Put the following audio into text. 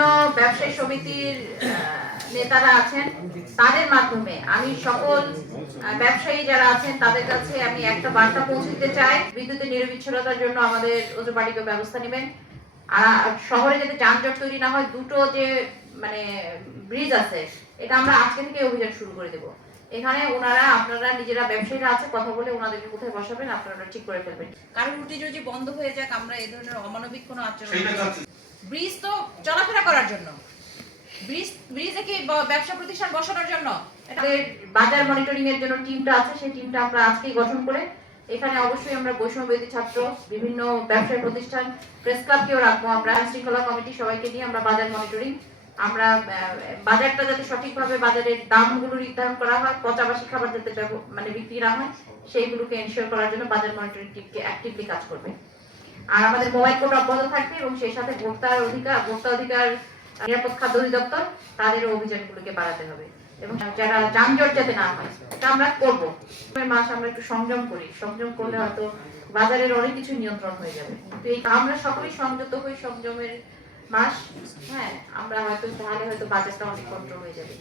বিভিন্ন ব্যবসায়ী সমিতির নেতারা আছেন, তাদের মাধ্যমে আমি সকল ব্যবসায়ী যারা আছেন তাদের কাছে আমি একটা বার্তা পৌঁছে দিতে চাই। বিদ্যুতের নিরবিচ্ছিন্নতার জন্য আমাদের অজুপাড়িকে ব্যবস্থা নেবেন। আর শহরে যাতে যানজট তৈরি না হয়, দুটো যে মানে ব্রিজ আছে, এটা আমরা আজকে থেকে অভিযান শুরু করে দেব। এখানে ওনারা আপনারা নিজেরা ব্যবসায়ীরা আছে, কথা বলে ওনাদেরকে কোথায় বসাবেন আপনারা ঠিক করে ফেলবেন। কারণ রুটি যদি বন্ধ হয়ে যাক, আমরা এই ধরনের অমানবিক কোনো আচরণ, ব্রিজ তো চলাফেরা করার জন্য, ব্রিজে কি ব্যবসা প্রতিষ্ঠান বসানোর জন্য। বাজার মনিটরিং এর জন্য টিমটা আছে, সেই টিমটা আমরা আজকেই গঠন করে এখানে অবশ্যই আমরা বৈষম্যবিরোধী ছাত্র, বিভিন্ন ব্যবসায়ী প্রতিষ্ঠান, প্রেস ক্লাবকেও রাখবো। আমরা শৃঙ্খলা কমিটি সবাইকে নিয়ে আমরা বাজার মনিটরিং, আমরা বাজারটা যাতে সঠিকভাবে বাজারের দামগুলো নির্ধারণ করা হয়, পচাবাসি খাবার যাতে মানে বিক্রি না হয়, সেইগুলোকে এনশিওর করার জন্য বাজার মনিটরিং টিমকে অ্যাক্টিভলি কাজ করবে। আর আমাদের মোবাইল কোড অব্যাহত থাকবে এবং সেই সাথে ভোক্তা অধিকার নিরাপদ খাদ্য অধিদপ্তর তাদের অভিযানগুলোকে বাড়াতে হবে এবং যারা যানজট যাতে না হয় এটা আমরা করবো। মাস আমরা একটু সংযম করি, সংযম করলে হয়তো বাজারের অনেক কিছু নিয়ন্ত্রণ হয়ে যাবে। কিন্তু এই আমরা সকলেই সংযত হই, সংযমের মাস, হ্যাঁ আমরা হয়তো তাহলে হয়তো বাজারটা অনেক কন্ট্রোল হয়ে যাবে।